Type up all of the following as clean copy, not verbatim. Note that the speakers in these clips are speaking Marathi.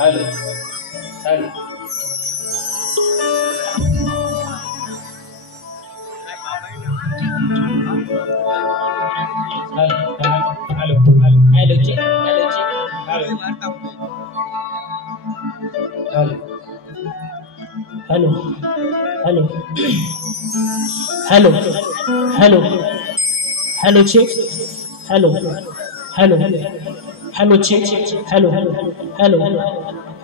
हेलो हेलो हेलो हेलो जी हेलो जी hello hello hello hello hello check hello hello hello check hello hello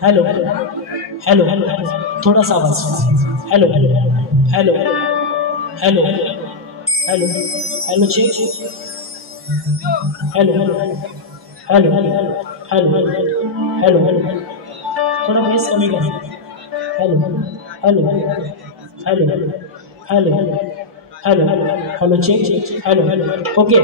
hello hello थोड़ा सा आवाज hello hello hello hello hello hello check hello hello hello hello थोड़ा बेस कमी कर hello hello hello hello hello hello check hello okay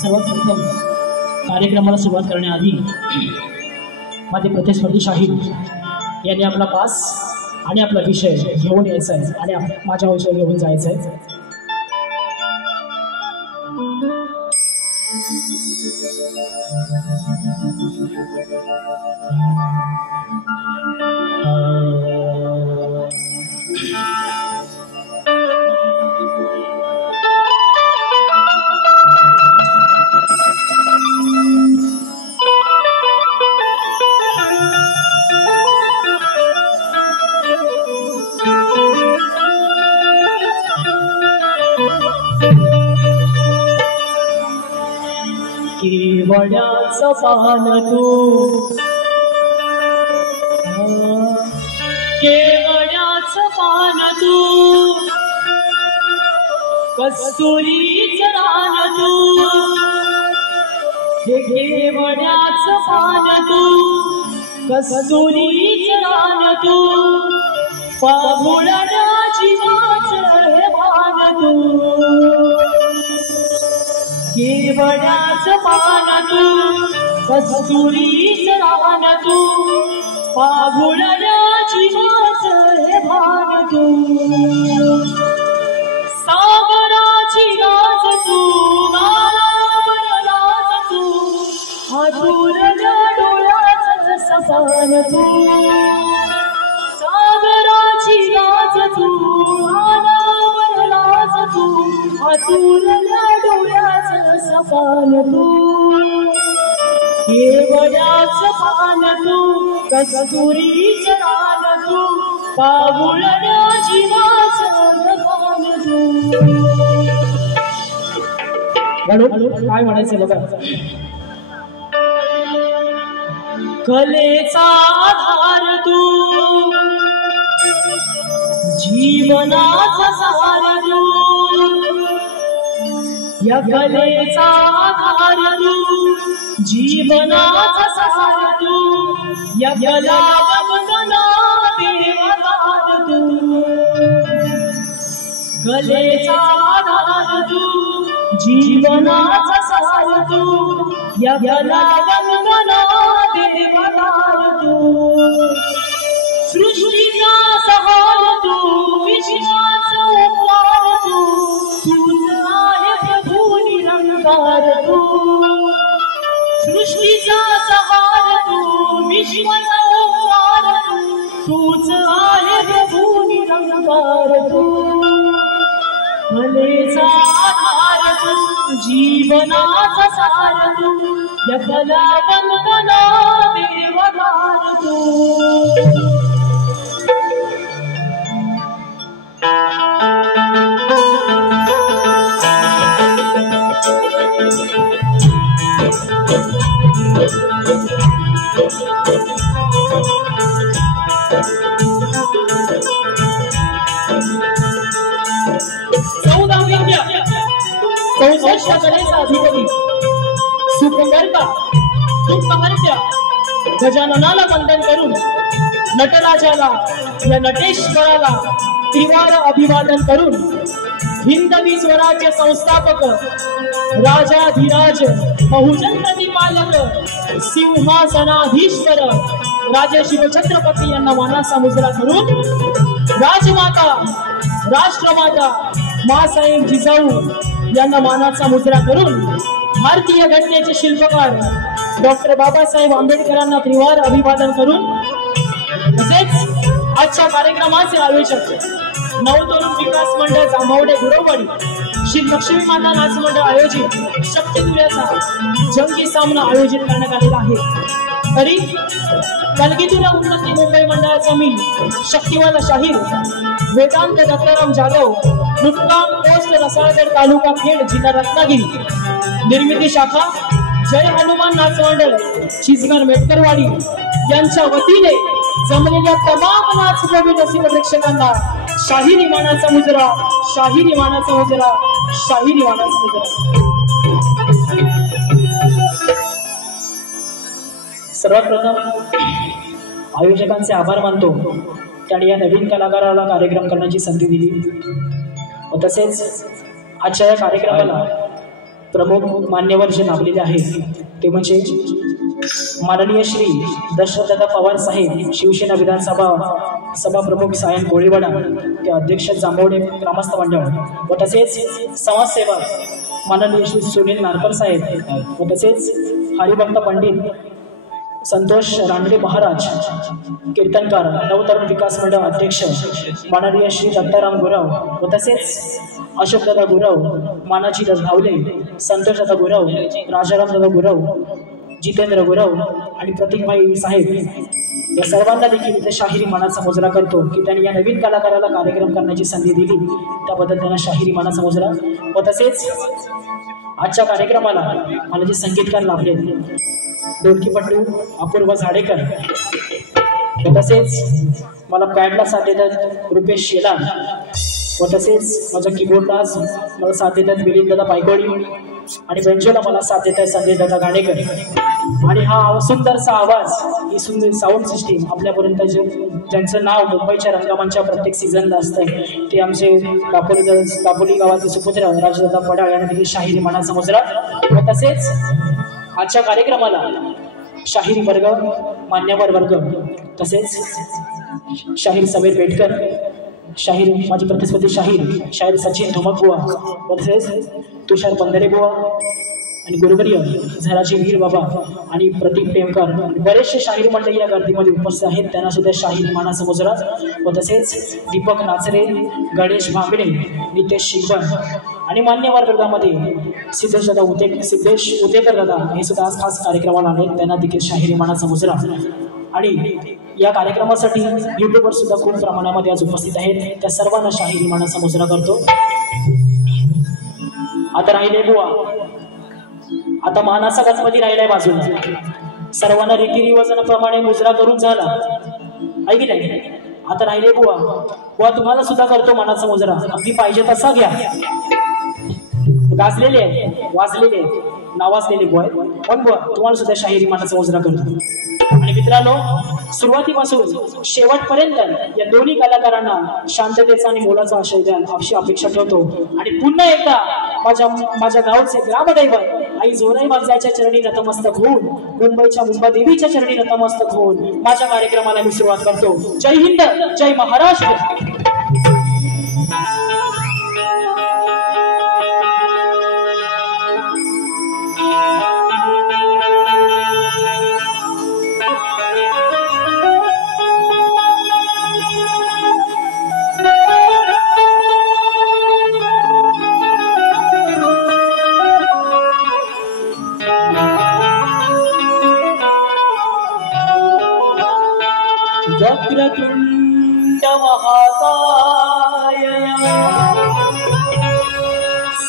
सर्वप्रथम कार्यक्रमाला सुरुवात करण्याआधी माझे प्रतिस्पर्धी शाहीद यांनी आपला पास आणि आपला विषय घेऊन यायचा आहे आणि माझा विषय घेऊन जायचा आहे. केवड्याचं पान तू केवड्याचं पान तू कस्तुरीचं रान तू हे केवड्याचं पान तू कस्तुरीचं रान तू पाहुणा जीवाचं हे भान तू केवड्याचं पान तू कस्तुरीचं रान तू पाहुणा जीवाचं हे भान तू सागराची लाज तू गालावरलाज तू हातुरल्या डोळ्याचं सपान तू सागराची लाज तू गालावरलाज तू हातुरल्या डोळ्याचं सपान तू केवड्याचं पान तू कस्तुरीचं रान तू पाहुणा जीवाचं भान तू. काय म्हणायचं बघा. कलेचा आधार तू जीवनाचा सार तू या कलेचा आधार तू जीवनाचा सार तू या कलावंदना देवदार तू कलेचा आधार तू जीवनाचा सार तू या कलावंदना देवदार तू सृष्टीचा सहार तू विश्वाचा उद्धार तू तूच आहे प्रभू निरंकार तू सृष्टीचा सहार तू विश्वाचा उद्धार तू तूच आहे प्रभू निरंकार तू कलेचा आधार तू जीवनाचा सार तू या कलावंदना देवदार तू. 64 कलेचा अधिपती सुखकर्ता दुःखहर्त्या गजाननाला वंदन करून नटराजाला या नटेश्वराला त्रिवार अभिवादन करून हिंदवी स्वराज्य संस्थापक राजाधिराज बहुजन प्रतिपालक सिंहासनाधीश्वर राजे शिवछत्रपती यांना मानाचा मुजरा करून राजमाता राष्ट्रमाता मासाहेब जिजाऊ यांना मानाचा मुजरा करून भारतीय घटनेचे शिल्पकार डॉक्टर बाबासाहेब आंबेडकरांना त्रिवार अभिवादन करून तसेच आजच्या कार्यक्रमाचे आयोजक नवतरुण विकास मंडळ जांभवडे गुरववाडी श्री लक्ष्मी माता नाच मंडळ आयोजित शक्तितुल्याचा जंगी सामना आयोजित करण्यात आलेला आहे। तरी कलगीतुला उन्नती मुंबई मंडळाचा मी शक्तिवाला शाहीर वेदांत दत्ताराम जाधव मुक्काम पोस्ट रसाळगड तालुका खेड जिल्हा रत्नागिरी निर्मिती शाखा जय हनुमान नाच मंडळ चिचघर मेटकरवाडी यांच्या वतीने जमलेल्या तमाम नाचप्रेमी रसिक प्रेक्षकांना शाहीर इमानाचा मुजरा शाहीर इमानाचा मुजरा शाहीर इमानाचा मुजरा। सर्वात प्रथम आयोजकांचे आभार मानतो त्यांनी या नवीन कलाकाराला कार्यक्रम करण्याची संधी दिली व तसेच आजच्या या कार्यक्रमाला प्रमुख मान्यवर जे लाभलेले आहेत ते म्हणजे माननीय श्री दशरथदादा पवार साहेब शिवसेना विधानसभा सभा प्रमुख सायन गोळीवाडा ते अध्यक्ष जांभवडे ग्रामस्थ मंडळ व तसेच समाजसेवक माननीय श्री सुनील नारकर साहेब व तसेच हरिभक्त पंडित संतोष रांडे महाराज कीर्तनकार नवतरुण विकास मंडळ अध्यक्ष माननीय श्री दत्ताराम गुरव व तसेच अशोकदादा गुरव मानाजी धावले संतोषदादा गुरव राजारामदादा गुरव जितेंद्र गुरव आणि प्रतीकभाई साहेब या सर्वांना देखील इथे शाहिरी मानाचा मुजरा करतो की त्यांनी या नवीन कलाकाराला कार्यक्रम करण्याची संधी दिली त्याबद्दल त्यांना शाहिरी मानाचा मुजरा व तसेच आजच्या कार्यक्रमाला मला जे संगीतकार लाभले ढोलकीपट्टू अपूर्व झाडेकर व तसेच मला पॅडला साथ देतात रुपेश शेलार व तसेच माझ्या कीबोर्डला मला साथ देतात मिलिंददादा पायकोडी आणि बेंचोला मला साथ देत आहे संजय दादा गाणेकर आणि हा सुंदरसा आवाज ही सुंदर साऊंड सिस्टीम आपल्यापर्यंत ज्यांचं नाव मुंबईच्या रंगमंच्या प्रत्येक सीझनला असतं ते आमचे दापोली गावाचे सुपुत्र राजदादा पडाळ यांना देखील शाहिरी मानाचा मुजरा व तसेच आजच्या कार्यक्रमाला शाहिरी वर्ग मान्यवर वर्ग तसेच शाहीर समीर बेटकर शाहीर माझी प्रतिस्पर्धी शाहीर सचिन धुमक बुवा व तसेच तुषार पंधरे बुवा आणि गुरुवर्य झराजी वीर बाबा आणि प्रतीक टेमकर बरेचसे शाहीर मंडळी या गर्दीमध्ये उपस्थित आहेत त्यांना सुद्धा शाहीर मानाचा मुजरा व तसेच दीपक नाचरे गणेश भांगडे नितेश शिकवन आणि मान्यवर वर्गामध्ये सिद्धेश उतेकर दादा हे सुद्धा आज खास कार्यक्रमाला आले त्यांना देखील शाहिरी मानाचा मुजरा आणि या कार्यक्रमासाठी युट्यूबवर सुद्धा खूप प्रमाणामध्ये आज उपस्थित आहेत त्या सर्वांना शाहिरी मानाचा मुजरा करतो। आता राहिले बुवा आता मानाचा गणपती राहिलाय बाजूला सर्वांना रीतिरिवाजाप्रमाणे मुजरा करून झाला आहे की नाही आता राहिले बुवा तुम्हाला सुद्धा करतो मानाचा मुजरा अगदी पाहिजे तसा घ्या गाजलेले आहेत वाजलेले आहेत नावाजलेले बुवा पण बुवा तुम्हाला सुद्धा शाहिरी मानाचा मुजरा करतो आणि मित्रांनो सुरुवातीपासून शेवटपर्यंत या दोन्ही कलाकारांना शांततेचा आणि मोलाचा आशय द्याल अशी अपेक्षा ठेवतो आणि पुन्हा एकदा माझ्या गावचे ग्रामदैवत आई जोराई बाजाच्या चरणी नतमस्तक होऊन मुंबईच्या मुंबादेवीच्या चरणी नतमस्तक होऊन माझ्या कार्यक्रमाला मी सुरुवात करतो। जय हिंद जय महाराष्ट्र। वक्रतुंड महाकाय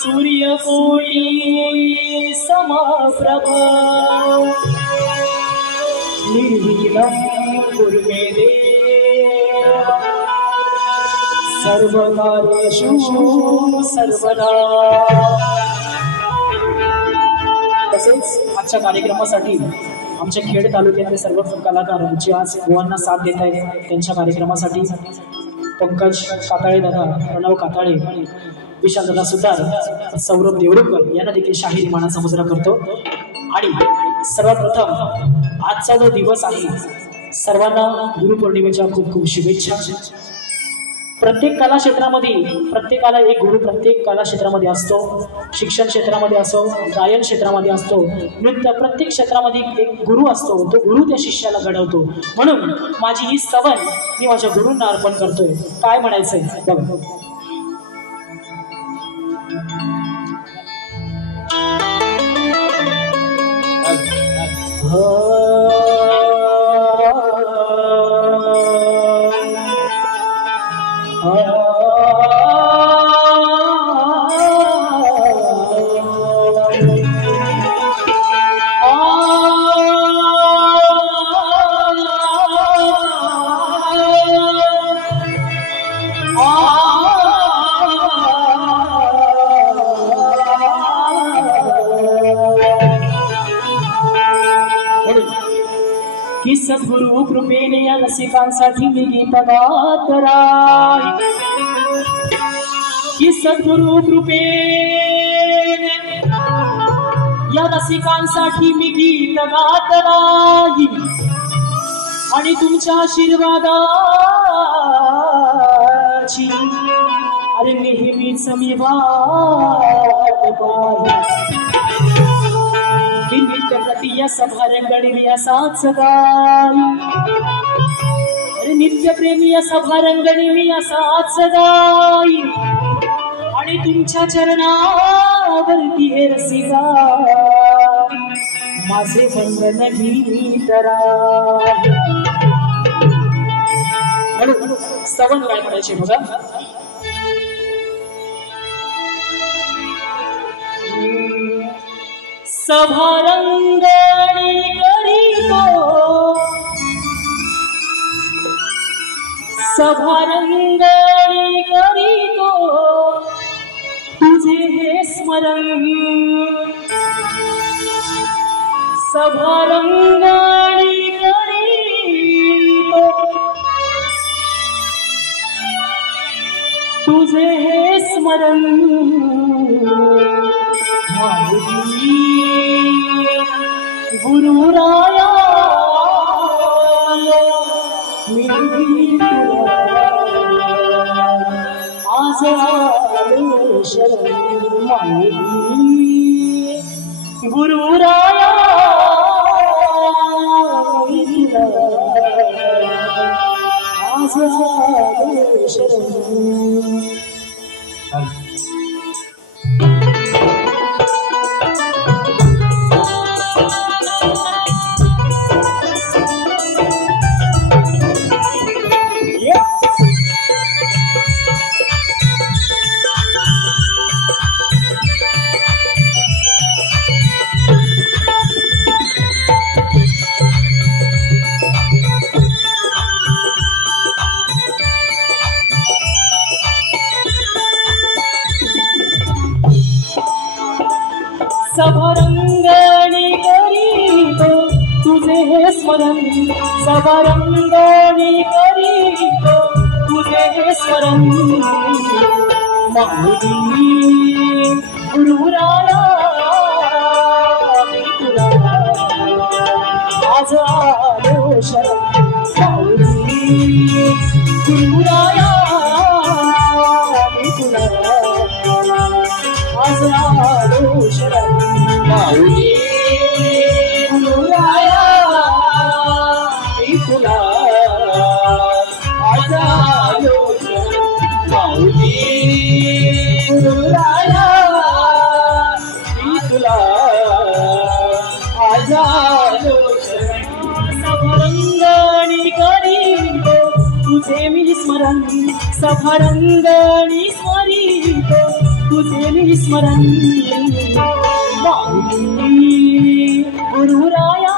सूर्यकोटि समप्रभ निर्विघ्नं कुरु मे देव सर्वकार्येषु सर्वदा। तसेच आजच्या कार्यक्रमासाठी आमच्या खेड तालुक्यातले सर्व कलाकार जे आज गोवांना साथ देत आहेत त्यांच्या कार्यक्रमासाठी पंकज काताळे दादा, प्रणव काताळे, विशाल दादा सुतार, सौरभ देवरुखकर यांना देखील शाहीर मानाचा मुजरा करतो। आणि सर्वप्रथम आजचा जो दिवस आहे सर्वांना गुरुपौर्णिमेच्या खूप खूप शुभेच्छा। प्रत्येक कला क्षेत्रामध्ये प्रत्येकाला एक गुरु प्रत्येक कला क्षेत्रामध्ये असतो, शिक्षण क्षेत्रामध्ये असो, गायन क्षेत्रामध्ये असतो, नृत्य प्रत्येक क्षेत्रामध्ये एक गुरु असतो, तो गुरु त्या शिष्याला घडवतो। म्हणून माझी ही सवय मी माझ्या गुरूंना अर्पण करतोय। काय म्हणायचंय बघा। की सद्गुरु कृपेने या रसिकांसाठी मी गीत गात राहीन, की सद्गुरु कृपेने या रसिकांसाठी मी गीत गात राहीन आणि तुमच्या आशीर्वादाची अरे नेहमीच मी वाट पाहीन। नित्य प्रति या सभारंगणी मी असाच गाई, अरे नित्य प्रेमी या सभारंगणी मी असाच गाई आणि तुमच्या चरणावरती हे रसिका माझे वंदन गीत राहील। स्तवन काय म्हणायचे बघा। सभारंगणी करीतो, सभारंगणी करीतो तुझे हे स्मरण, सभारंगणी करीतो तुझे हे स्मरण। गुरुराया मी आज आलो शरण माऊली, गुरुराया मी आज आलो शरण। सभारंगणी करीतो तुझे हे स्मरण, सभारंगणी करीतो तुझे हे स्मरण। माऊली गुरुराया मी तुला आज आलो शरण, माऊली गुरुराया मी तुला आज आलो शरण। माऊली गुरुराया मी तुला आज आलो शरण, माऊली गुरुराया मी तुला आज आलो शरण। सभारंगणी करीतो तुझे मी स्मरण, सभारंगणी स्मरितो तुझे मी स्मरण। माऊली गुरुराया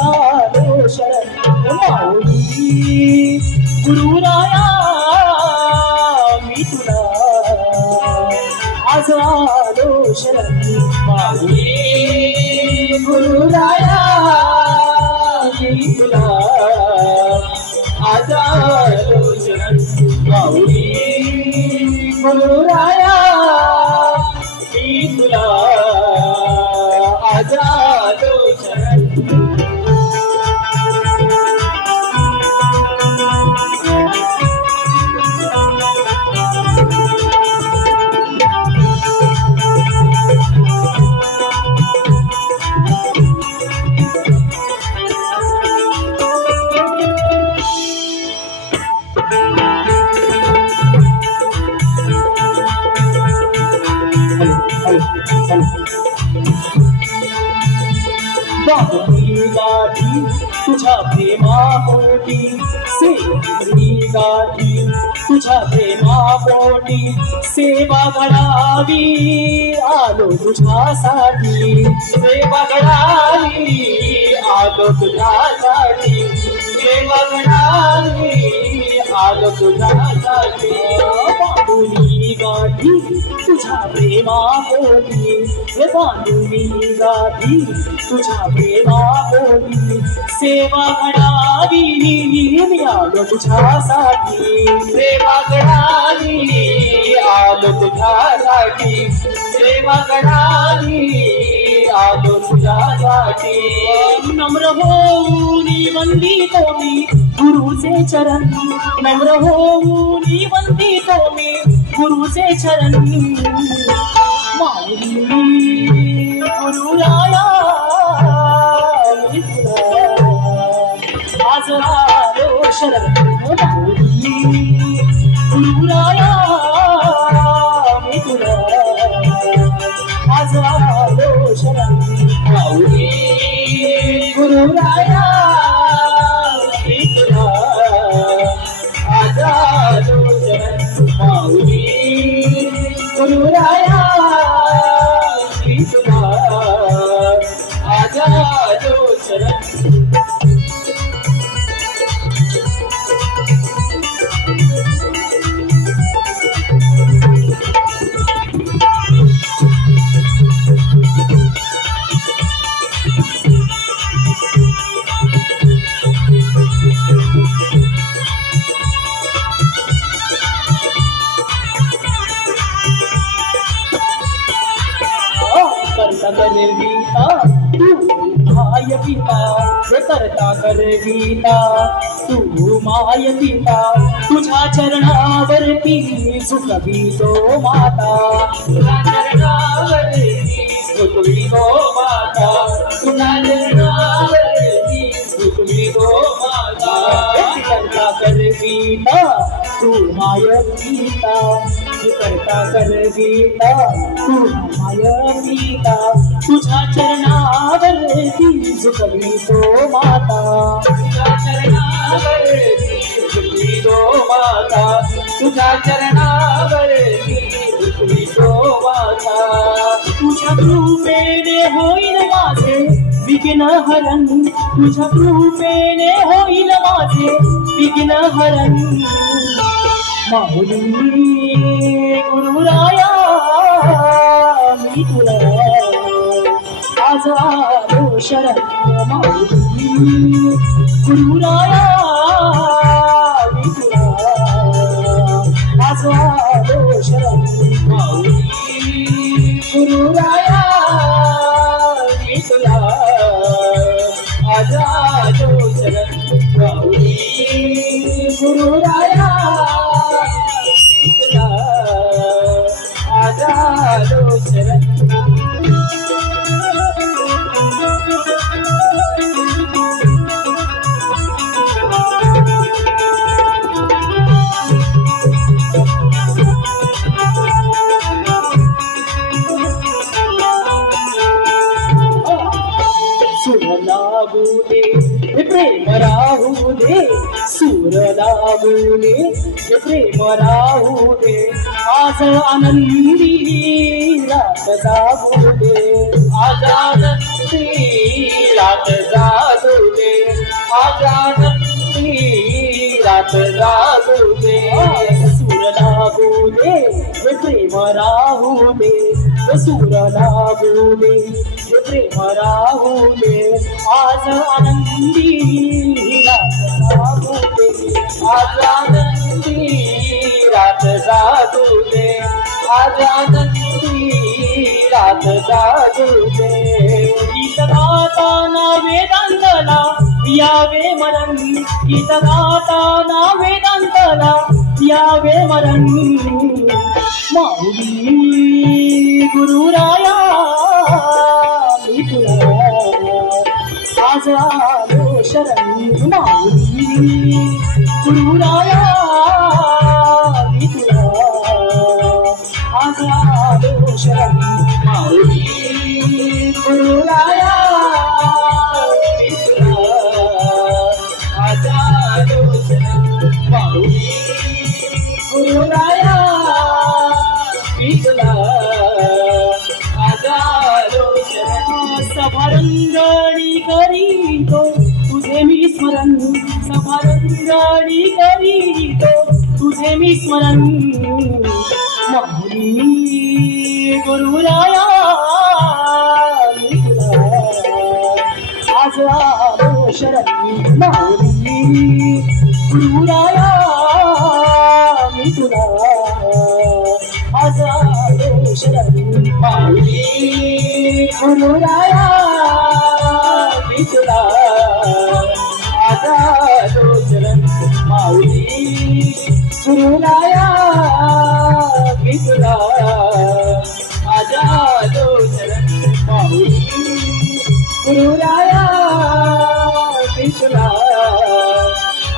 आलो शरण, माऊली गुरुराया मी तुला आज आलो शरणी माऊली गुरुराया मी तुला आज आलो शरणी माऊली गुरुराया मी तुला आज आलो शरणी बाबुली गाठी तुझ्या प्रेमापोटी सेवी गाठी तुझ्या प्रेमापोटी सेवा घडावी आलो तुझ्यासाठी सेवा घडावी आलो तुझ्यासाठी सेवा घडावी आलो तुझ्यासाठी बाबुली गाठी तुझ्या प्रेमापोटी हे बांधुनी गाठी तुझ्या प्रेमापोटी सेवा घडावी मी आलो तुझ्यासाठी सेवा घडावी आलो तुझ्यासाठी सेवा घडावी आलो तुझ्यासाठी नम्र होऊन वंदितो मी गुरुचे चरण नम्र होऊन वंदितो मी गुरुचे चरण माऊली गुरुराया मी तुला आज आलो शरण माऊली गुरुराया मी तुला आज आलो शरण माऊली गुरुराया मी तुला आज आलो शरण माऊली गुरुराया मी तुला आज आलो शरण करता करविता तू माय पिता करता करविता तू माय पिता तुझ्या चरणावरती झुकवी तो माता तुझ्या चरणावरती झुकवी तो माता तुझ्या चरणावरती झुकवी तो माता करता करविता तू माय पिता करता करविता तू माय पिता तुझ्या चरणावरती झुकवी तो माता तुझ्या चरणावरती झुकवी तो माता तुझ्या चरणावरती झुकवी तो माता तुझ्या कृपेने होईल माझे विघ्न हरण तुझ्या कृपेने होईल माझे विघ्न हरण माऊली गुरुराया मी तुला आज आलो शरण माऊली गुरुराया मी तुला आज आलो शरण माऊली गुरुराया मी तुला आज आलो शरण माऊली गुरुराया आज आलो शरण सुर लागू दे प्रेम राहू दे सूर लागू दे प्रेम राहू दे आज आनंदी रात जागू दे आज आनंदी रात जागू दे आज आनंदी रात जागू दे सूर लागू दे प्रेम प्रेम राहू दे सूर लागू दे हे प्रेम राहू दे आज आनंदी रात जागू दे आज आनंदी रात जागू दे आज आनंदी रात जागू दे गीत गाताना वेदांतला यावे मरण गीत गाताना वेदांतला यावे मरण माऊली गुरुराया मी तुला आज आलो शरण माऊली गुरुराया मी तुला आज आलो शरण माऊली गुरुराया मी तुला आज आलो शरण माऊली गुरुराया मी तुला आज आलो शरण सभारंगणी करीतो तुझे मी स्मरण सभारंगणी करीतो तुझे मी स्मरण माऊली गुरुराया मी तुला आज आलो शरण माऊली गुरुराया मी तुला आज आलो शरण माऊली गुरुराया मी तुला आज आलो शरण माऊली गुरुराया मी तुला आज आलो शरण माऊली गुरुराया मी तुला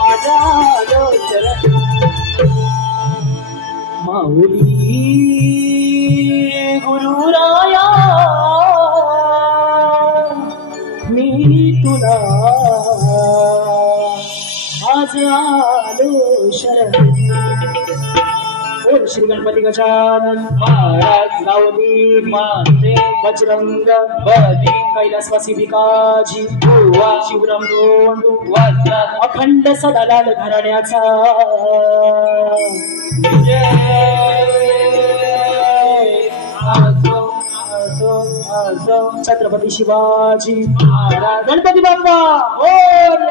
आज आलो शरण माऊली गुरुराया मी तुला आज आलो शरण बोल श्री गणपती गजानन महाराज गावदी माते बजरंग बली कैलासवासी भिकाजी बुवा शिवराम दोंडू वाचा अखंड सदालाल घराण्याचा छत्रपती शिवाजी महाराज गणपती बाप्पा बोल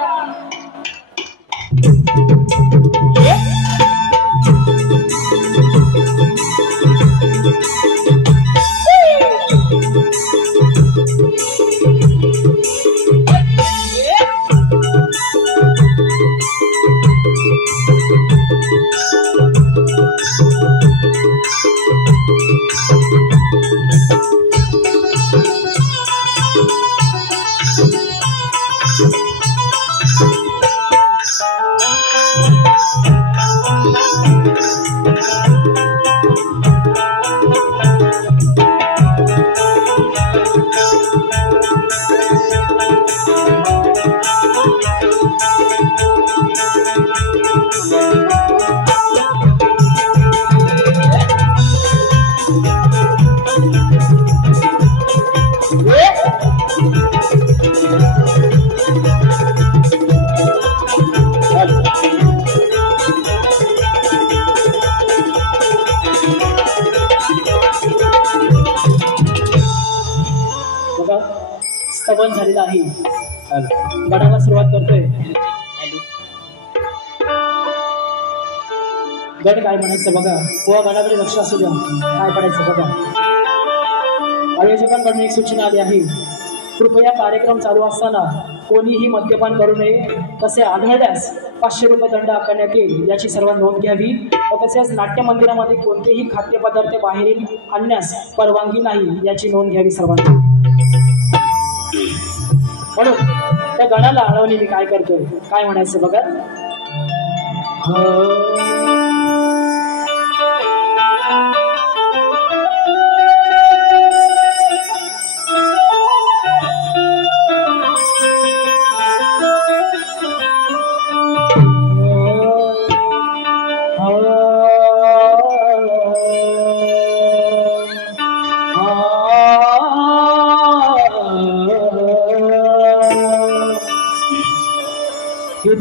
स्तवन झालेला आहे गडाला सुरुवात करतोय गड काय म्हणायचं बघा पोहा गडाकडे लक्ष असू द्या काय करायचं बघा आयोजकांकडून एक सूचना आली आहे कृपया कार्यक्रम चालू असताना कोणीही मद्यपान करू नये तसे आढळल्यास 500 रुपये दंड आकारण्यात येईल याची सर्व नोंद घ्यावी व तसेच नाट्य मंदिरामध्ये कोणतेही खाद्यपदार्थ बाहेरील आणण्यास परवानगी नाही याची नोंद घ्यावी सर्वांनी म्हणून त्या गणाला अडवणे मी काय करतोय काय म्हणायचं बघा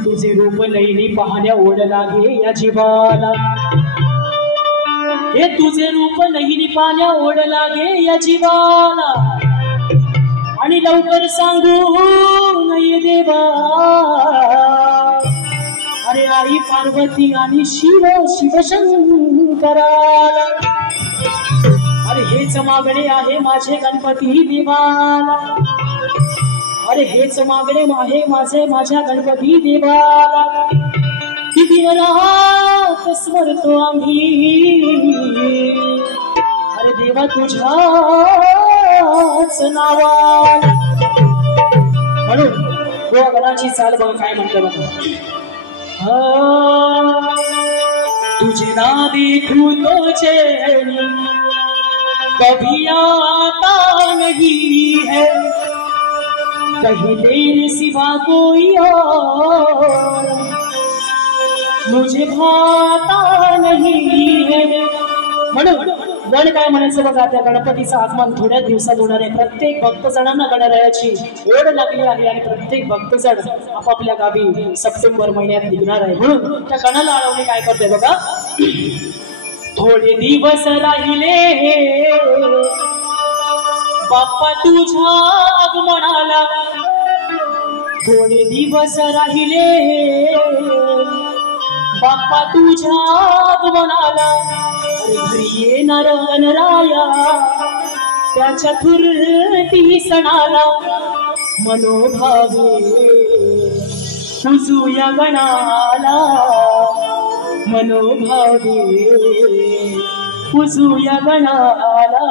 तुझे रूप लईनी पाहण्या ओढ लागे या जीवाला हे तुझे रूप नाही पाण्या ओढ लागे या जीवाला आणि लवकर सांगू नये देवा अरे आई पार्वती आणि शिव शिवशंकराला अरे हेच मागणे आहे माझे गणपती देवाला अरे हेच मागणे आहे माझ्या गणपती देवाला की दिन रात स्मरतो आम्ही अरे देवा तुझ्याच नावाला म्हणून गणाची चाल बघ काय म्हणतो बघा तुझे ना देखूं तो चैन कभी आता नहीं है कहीं तेरे सिवा कोई और मुझे भाता नहीं है म्हणून गण काय म्हणायचं बघा त्या गणपतीचं आगमन थोड्या दिवसात होणार आहे प्रत्येक भक्तजणांना गणरायाची ओढ लागली आहे आणि प्रत्येक भक्तजण आपापल्या गावी सप्टेंबर महिन्यात निघणार आहे म्हणून त्या गणाला अडवणे काय करते बघा थोडे दिवस राहिले बाप्पा तुझ्या आगमनाला थोडे दिवस राहिले बाप्पा तुझ्या आगमनाला घरी येणार गणराया त्या चतुर्थी सणाला मनोभावे पुजूया गणाला मनोभावे पुजूया गणाला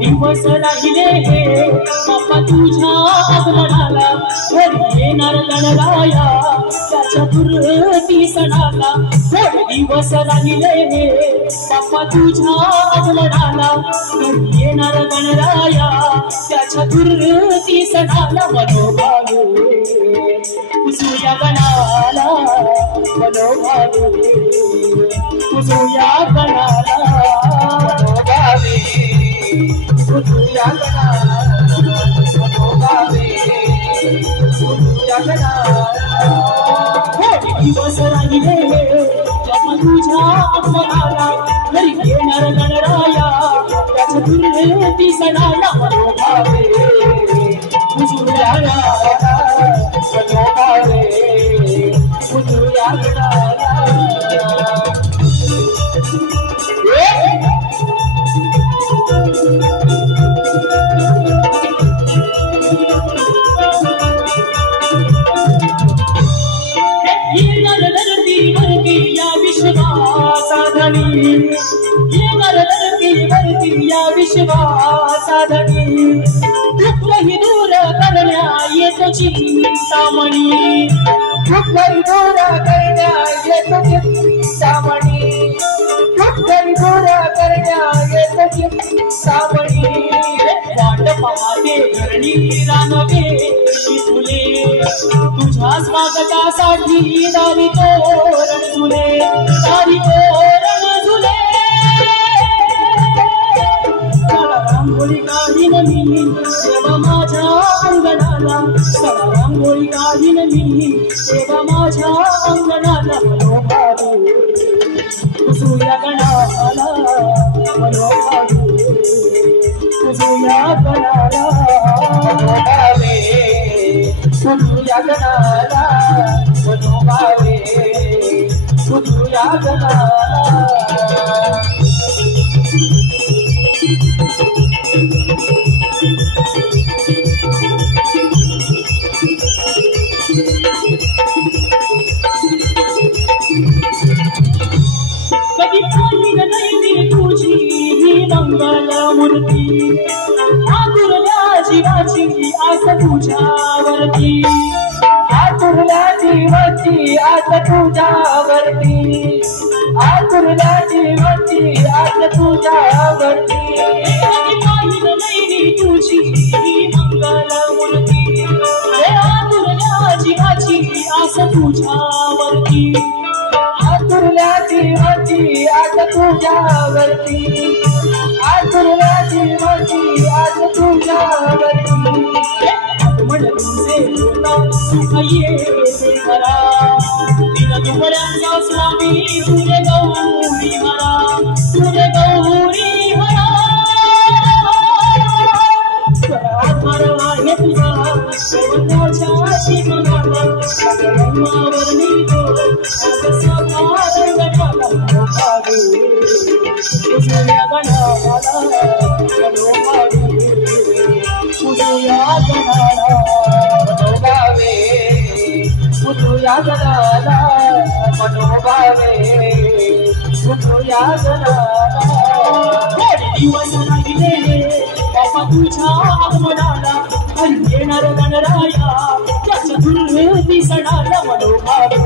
दिवस राहिले बाप्पा तुझ्या आगमनाला घरी येणार गणराया त्या चतुर्थी सणाला थोडे दिवस राहिले बाप्पा तुझ्या आगमनाला घरी येणार गणराया त्या चतुर्थी सणाला मनोभावे पुजूया गणाला मनोभावे पुजूया गणाला मनोभावे पुजूया गणाला मनोभावे पुजूया गणाला थोडे दिवस राहिले बाप्पा तुझ्या आगमनाला घरी येणार गणराया त्या चतुर्थी सणाला मनोभावे पुजूया गणाला मनोभावे पुजूया गणाला विश्वासाधनी दुःखही दूर करण्या येतो चिंतामणी दुःखही दूर करण्या येतो चिंतामणी दुःखही दूर करण्या येतो चिंतामणी वाट पाहते धरणी रानवे तुले तुझ्या स्वागतासाठी दारी तोरण झुले दारी तोरण झुले रांगोळी काढीन मी देवा माझ्या अंगणाला रांगोळी काढीन मी देवा माझ्या अंगणाला मनोभावे पुजूया गणाला मनोभावे पुजूया गणाला मनोभावे पुजूया गणाला मनोभावे पुजूया गणाला आस तुझ्यावरती आतुरल्या जीवाची आस तुझ्यावरती पाहिलं तुझी मंगलमूर्ती आतुरल्या जीवाची आस तुझ्यावरती आतुरल्या जीवाची आस तुझ्यावरती आतुरल्या जीवाची आस तुझ्यावरती म्हण तुझे सुख येते मला दिन दुबळ्यांचा स्वामी तुझे गौरी हरा तुझे गौरी हरा आधार आहे तुझा शेवटाच्या जीवनाला ब्रह्मावर निघो तुझ्या गणाला तुझ्या गणाला मनोभावे तुझ्या गणाला मनोभावे तुझ्या गणाला दिवस राहिले बाबा तुझ्या आगमनाला हरी येणार गणराया त्याच्या दुर्वेदी सणाला मनोभावे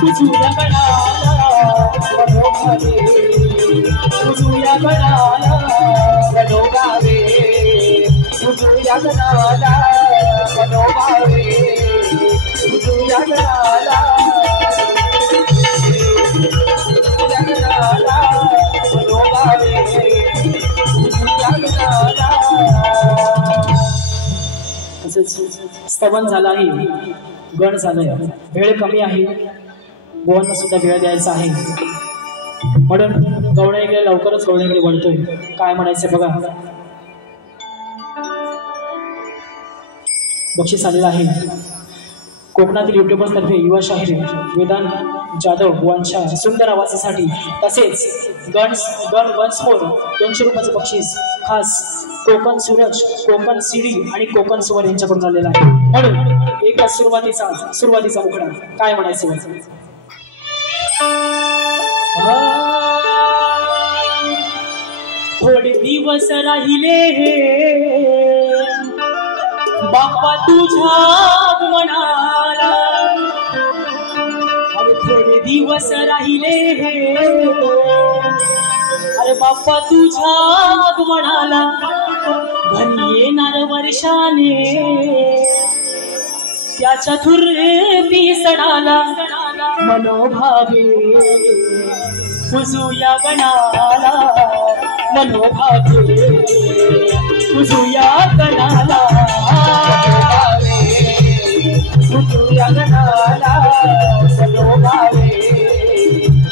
तुझ्या गणाला मनोभावे तुझ्या गणाला मनोभावे तुझ्या गणाला मनोभावे तुझ्या गणाला तुझ्या गणाला मनोभावे तुझ्या गणाला. स्तवन झालं आहे, गण झालंय, वेळ कमी आहे, बुवांना सुद्धा वेळ द्यायचा आहे म्हणून गवळ्याकडे लवकरच गवळ्याकडे वळतोय. काय म्हणायचं बघा. बक्षीस आलेलं आहे कोकणातील युट्यूबर्सतर्फे युवा शाहीर वेदांत जाधव बुवांच्या सुंदर आवाजासाठी, तसेच गण वन्स मोर 200 रुपयाचं बक्षीस खास कोकण सूरज, कोकण सीडी आणि कोकण सुवर यांच्याकडून आलेला आहे. म्हणून एकदा सुरुवातीचा मुखडा काय म्हणायचं. थोडे दिवस राहिले बाप्पा तुझ्या आगमनाला, अरे थोडे दिवस राहिले अरे बाप्पा तुझ्या आगमनाला, घरी येणार वर्षाने त्याच्या चतुर्थी सणाला मनोभावे तुझ्या गणाला मनोभावे तुझ्या गणाला तुझ्या गणाला मनोभावे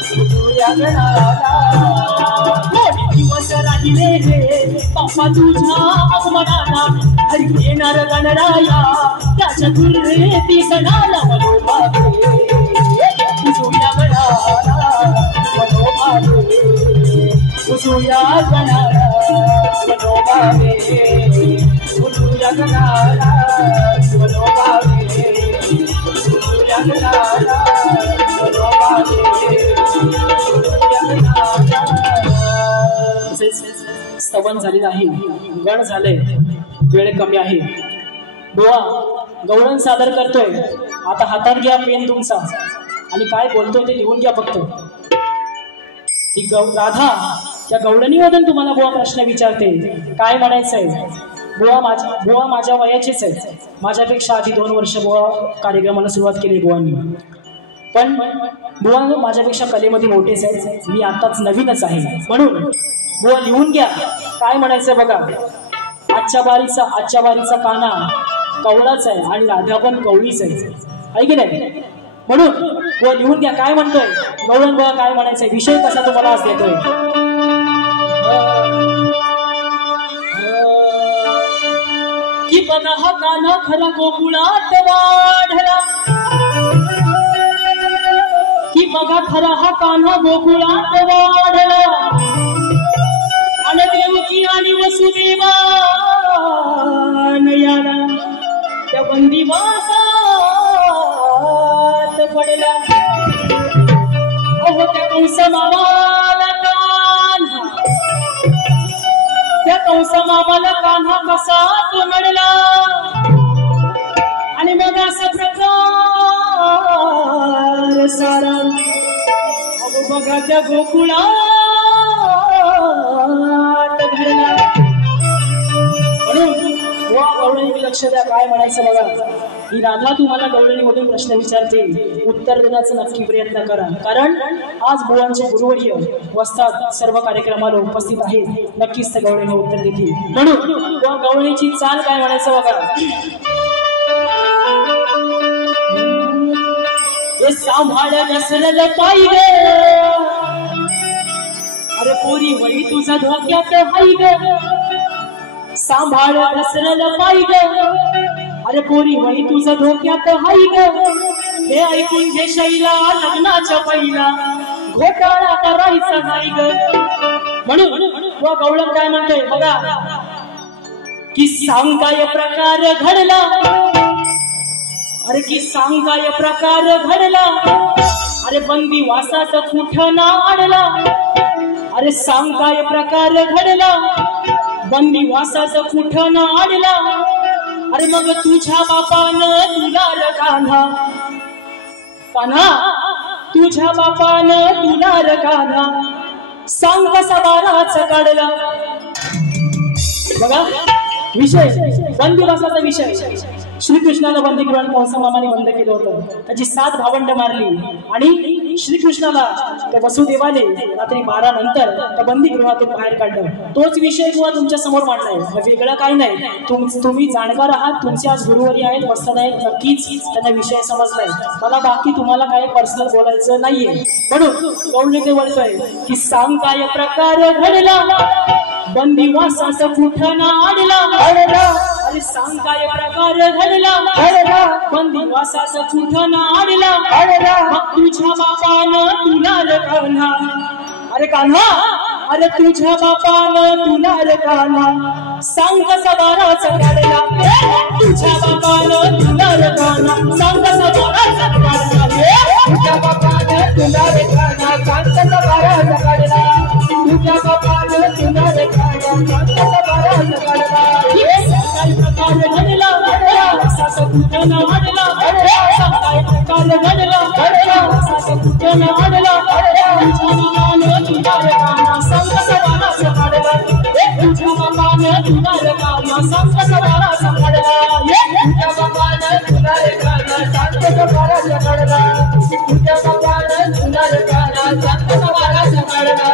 तुझ्या गणाला. दिवस राहिले रे बाप्पा तुझ्या आगमनाला, घरी येणार गणराया त्याच्या चतुर्थी सणाला मनोभावे तुझ्या गणाला मनोभावे तुझ्या गणाला मनोभावे तुझ्या गणाला मनोभावे तुझ्या गणाला मनोभावे तुझ्या गणाला. स्तवन झालेलं आहे, गण झालंय, वेळ कमी आहे. बुवा गवळण सादर करतोय, आता हातात घ्या पेन तुमचा आणि काय बोलतोय ते लिहून घ्या फक्त. ती राधा त्या गवळणीमधून तुम्हाला बुवा प्रश्न विचारते. काय म्हणायचंय. बुवा माझ्या वयाचेच आहे, माझ्यापेक्षा आधी 2 वर्ष बुवा कार्यक्रमाला सुरुवात केली बुवांनी, पण बुवा माझ्यापेक्षा कलेमध्ये मोठेच आहेत, मी आताच नवीनच आहे. म्हणून बुवा लिहून घ्या काय म्हणायचं बघा. आजच्या बारीचा काना कवळाच आहे आणि राधा पण कवळीच आहे की नाही. म्हणून बुवा लिहून घ्या काय म्हणतोय गवळण. बुवा काय म्हणायचंय, विषय कसा तुम्हाला आज देतोय. की बघा हा काना खरा गोकुळात वाढला, की बघा खरा हा कान्हा गोकुळात वाढला, आणि देवकी आणि वसुदेवा नयाला त्या बंदिवासात पडला. अहो त्या कंस मामाला कान्हा, त्या कंस मामाला कान्हा कसा तो नडला, आणि मग असा प्रकार चमत्कार बघाच्या गोकुळात घडला म्हणून वा गवळणी लक्ष द्या काय म्हणायचं बघा ही राधा तुम्हाला गवळणीमधून प्रश्न विचारते उत्तर देण्याचा नक्की प्रयत्न करा कारण आज बुवांचे गुरुवर्य वस्तात सर्व कार्यक्रमाला उपस्थित आहेत नक्कीच त्या गवळणी उत्तर देतील म्हणून वा गवळणीची चाल काय म्हणायचं बघा हे सांभाळ नसलेलं पाय ग अरे पोरी वही तुझा धोक्यात हाय ग सांभाळ नसलेलं पाय ग अरे पोरी वही तुझा धोक्यात हाय ग हे ऐकून घे शैला लग्नाच्या पहिला घोटाळा करायचा नाही ग म्हणून व गवळण काय म्हणतोय बघा की सांग काय प्रकार घडला अरे की सांग काय प्रकार घडला अरे बंदी वासात कुठं ना आणला अरे सांग काय प्रकार घडला बंदी वासात कुठं ना आणला अरे मग तुझ्या बापानं तुला कान्हा कान्हा तुझ्या बापानं तुला कान्हा सांग कसा वाराच काढला बघा विषय बंदी वासाचा विषय श्रीकृष्णाला बंदी करून कंस मामाने बंद केलं होतं त्याची 7 भावंड मारली आणि श्रीकृष्णाला त्या वसुदेवाने रात्री 12 नंतर त्या बंदी गृहातून बाहेर काढलं तोच विषय किंवा तुमच्या समोर मांडलाय वेगळं काही नाही तुम्ही जाणकार आहात तुमचे आज गुरुवारी आहेत वस्ताद आहेत नक्कीच त्यांना विषय समजलाय मला बाकी तुम्हाला काय पर्सनल बोलायचं नाहीये म्हणून गवळणी वळतोय की सांग काय प्रकार घडला बंदी वासाचं कुठं ना आणला अरे सांग काय प्रकार घडला बंदी वासाचं कुठं ना आणला मग तुझ्या बापानं तुला कान्हा अरे कान्हा अरे तुझ्या बापानं तुला कान्हा सांग कसा वाराचा काढला तुझ्या बापानं तुला कान्हा सांग कसा वाराचा काढला तुझ्या बापानं तुला कान्हा सांग कसा वाराचा काढला तुझ्या बापानं तुला कान्हा सांग कसा वाराचा काढला प्रकार घडला वासाचं कुठं ना आणला काय प्रकार घडला वासाचं कुठं ना आणला तुझ्या बापानं तुला कान्हा सांग कसा वाराचा काढला तुझ्या बापानं तुला कान्हा सांग कसा वाराचा काढला तुझ्या बापानं तुला कान्हा सांग कसा वाराचा काढला तुझ्या बापानं तुला कान्हा सांग कसा वाराचा काढला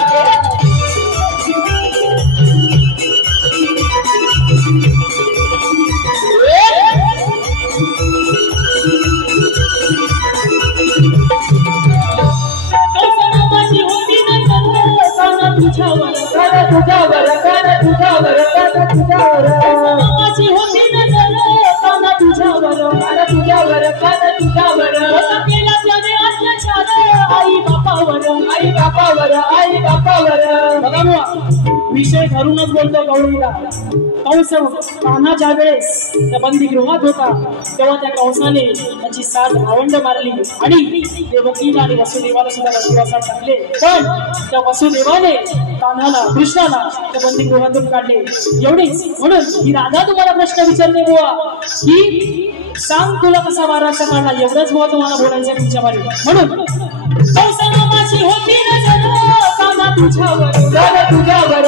तुझ्यावर विषय ठरूनच बोलतो गवळीला कंस कान्हा ज्या वेळेस त्या बंदी गृहात होता तेव्हा त्या कंसाने त्याची 7 भावंड मारली आणि देवकीला आणि वसुदेवाला सुद्धा बंदिवासात टाकले पण त्या वसुदेवाने कान्हाला कृष्णाला त्या बंदी गृहातून काढले एवढेच म्हणून ही राधा तुम्हाला प्रश्न विचारते बुवा की सांग तुला कसा वाराचा काढला एवढंच बुवा तुम्हाला बोलायचं तुमच्या बारे म्हणून कंसानं माझी होती नजर कान्हा तुझ्यावर तुझ्यावर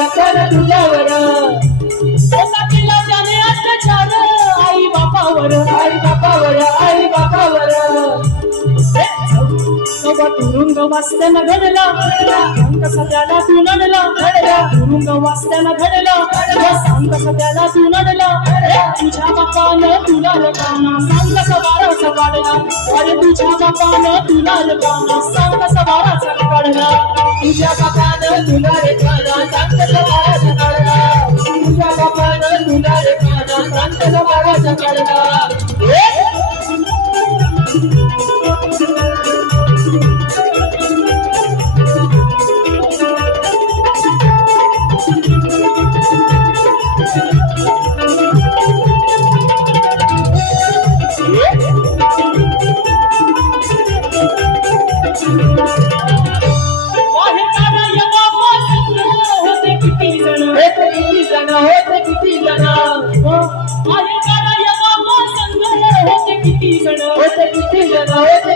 केला त्याने अत्याचार आई बापावर तुरुंग वाचताना घडला कसा त्याला तू नडला तुरुंग वाचताना घडला सांग कसा त्याला तू नडला तुझ्या बापानं तुला कान्हा सांग कसा वाराचा काढला अरे तुझ्या बापानं तुला कान्हा सांग कसा वाराचा काढला तुझ्या बापानं तुला कान्हा सांग कसा वाराचा काढला तुझ्या बापानं तुला कान्हा सांग कसा वाराचा काढला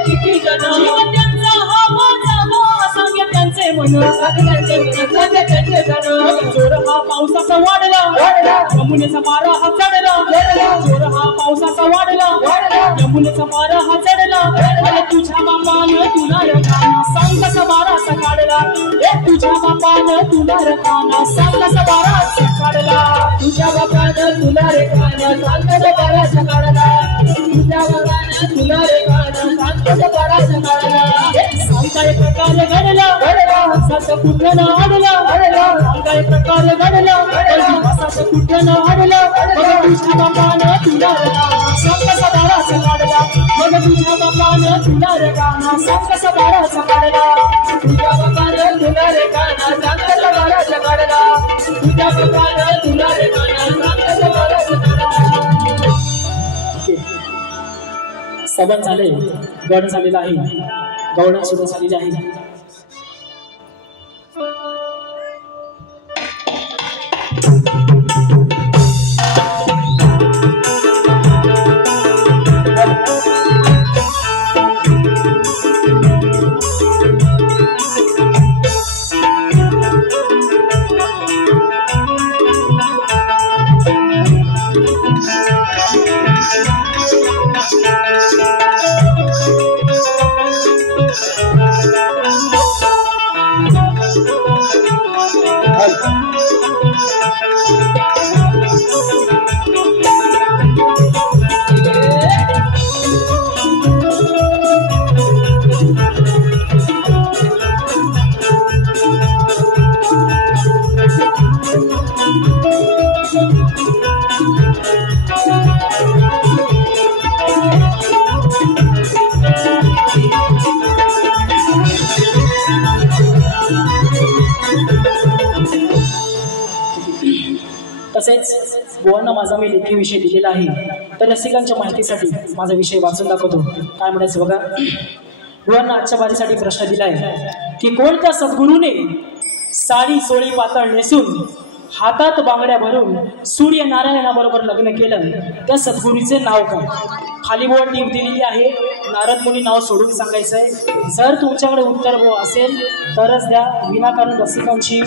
किती जण जोर हा पावसाचा वाढला यमुनेचा मारा हा चढला जोर हा पावसाचा वाढला यमुनेचा मारा हा चढला अरे तुझ्या बापानं तुला रकाना सांग कसा बाराचा काढला तुझ्या बापानं तुला रकाना सांग कसा बाराचा काढला तुझ्या बापानं तुला रे काना सांग कसा बाराचा काढला तुझ्या बापानं तुला रे काना सांग कसा बाराचा काढला सांगाय प्रकार घडला सात कुठं आडला सांगाय प्रकार घडला सात कुठं आडला तुझ्या बापानं तुला रकाना सांग कसा बाराचा काढला मग तुझ्या बापानं तुला रकाना सांग कसा बाराचा काढला तुझ्या बापानं तुला रे काना सांग कसा बाराचा काढला तुझ्या बापानं तुला रे काना सांग कसा बाराचा काढला सबन झाले गण झालेला आहे गवळण सुद्धा झालेली आहे तसेच बुवांना माझा मी लेखी विषय दिलेला आहे तर रसिकांच्या माहितीसाठी माझा विषय वाचून दाखवतो काय म्हणायचं बघा बुवांना आजच्या बारीसाठी प्रश्न दिलाय की कोणत्या सद्गुरूने साडी सोळी पातळ नेसून हातात बांगड्या भरून सूर्यनारायणाबरोबर लग्न केलं त्या सद्गुरूचे नाव काय खाली बोर्ड टीप दिलेली आहे नारद मुनी नाव सोडून सांगायचंय जर तुमच्याकडे उत्तर हो असेल तरच द्या विनाकारण रसिकांची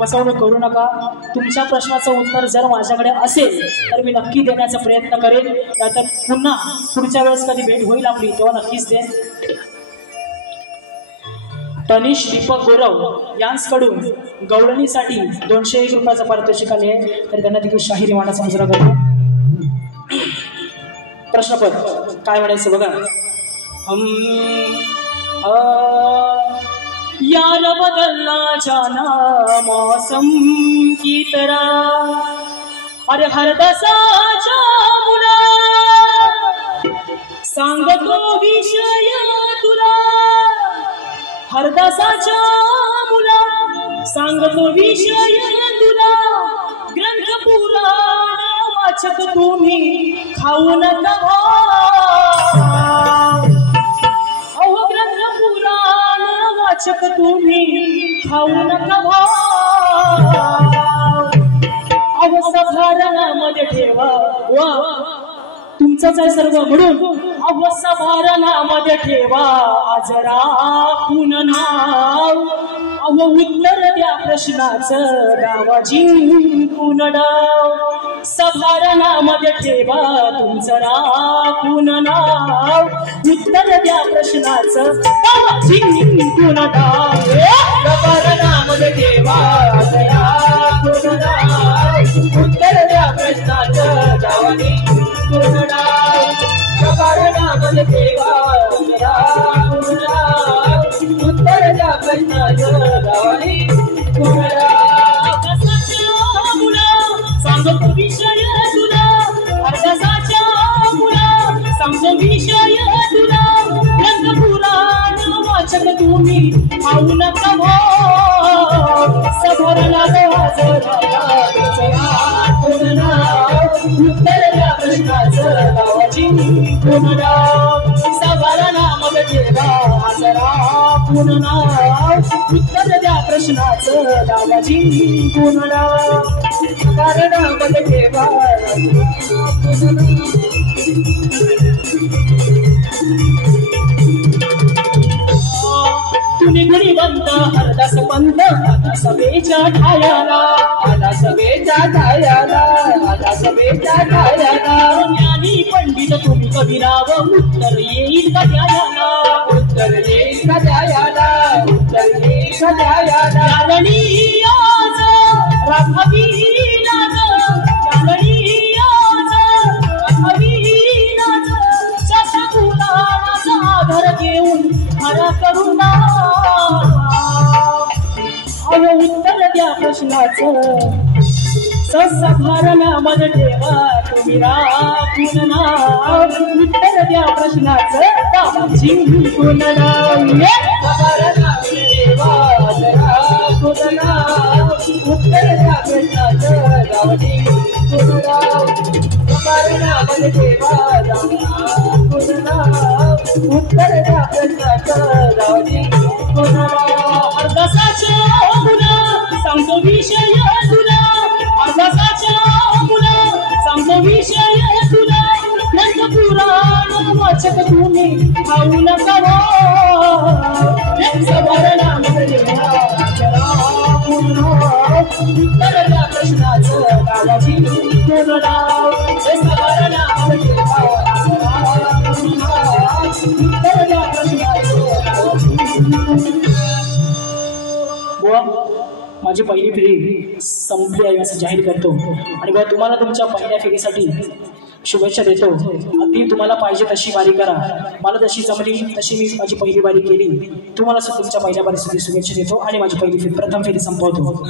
फसवणूक करू नका तुमच्या प्रश्नाचं उत्तर जर माझ्याकडे असेल तर मी नक्की देण्याचा प्रयत्न करेन नाहीतर पुन्हा पुढच्या वेळेस कधी भेट होईल आपली तेव्हा नक्कीच देईन तनिष दीपक गोरव यांकडून गवळणीसाठी 201 रुपयाचं पारितोषिक आले तर त्यांना देखील शाहिरी मानाचा मुजरा करतो प्रश्नपद काय म्हणायचं बघा यार बदलना जाना मौसम की तरह अरे हर दसाच्या मुला सांगतो विषय तुला हर दसाच्या मुला सांगतो विषय तुला ग्रंथ पुराण वाचक तुम्ही खाऊ नका अहो ग्रंथ पुराण वाचक तुम्ही खाऊ नका अहो सभारणामध्ये ठेवा वा तुमचंच आहे सर्व म्हणून अहो सभारणामध्ये ठेवा आज राखून नाव अहो उत्तर द्या प्रश्नाचं डावा जिंकून डाव सभारणामध्ये ठेवा तुमचं राखून नाव उत्तर द्या प्रश्नाचं डावा जिंकून डाव सभारणामध्ये ठेवा आज राखून नाव उत्तर द्या प्रश्नाचं डावा जिंकून डाव सभारणामध्ये ठेवा आज राखून नाव उत्तर द्या प्रश्नाचं डावा जिंकून डाव सांगतो विषय तुला अर्धसाच्या मुला सांगतो विषय तुला ग्रंथ पुराण वाचक तुम्ही खाऊ नका सभरणात उत्तर द्या प्रश्नाचं गावा जिंकून डाव सभरणामध्ये ठेवा जरा पुन्हा उत्तर द्या प्रश्नाचं गावा जिंकून डाव सभरणामध्ये ठेवा तुम्ही गुणीवंत हरदास संत आता सभेच्या ठायाला, आला सभेच्या ठायाला, आला सभेच्या ठायाला. ज्ञानी पंडित तुम्ही कबीराव उत्तर येईल का द्यायाला, उत्तर येईल का द्यायाला, उत्तर येईल का द्यायाला. यादणी आज राघवीला यादणी आज राघवीला शशा मुलाचा आधार घेऊन हरा करुणा. अहो उत्तर द्या प्रश्नाचं सभारणामध्ये ठेवा तुम्ही राखून नाव. उत्तर द्या प्रश्नाचं जिंकून नाव. सभारणामध्ये ठेवा राखून नाव. उत्तर द्या प्रश्नाचं गाव जिंकून नाव. सभारणामध्ये ठेवा राखून नाव. उत्तर द्या प्रश्नाचं गाव जिंकून नाव. अर्धासाच्या मुला सांगतो विषय तुला, अर्धासाच्या मुला सांगतो विषय तुला. ग्रंथ पुराण वाचक तुम्ही खाऊ नका. सभारणामध्ये उत्तर द्या प्रश्नाचं गावाची कोण नाव. सभारणामध्ये उत्तर द्या बुवा, माझी पहिली फेरी संपली आहे असं जाहीर करतो आणि बुवा तुम्हाला तुमच्या पहिल्या फेरीसाठी शुभेच्छा देतो. अगदी तुम्हाला पाहिजे तशी वारी करा. मला जशी जमली तशी मी माझी पहिली वारी केली. तुम्हाला तुमच्या पहिल्या वारीसाठी शुभेच्छा देतो आणि माझी पहिली फेरी प्रथम फेरी संपवतो.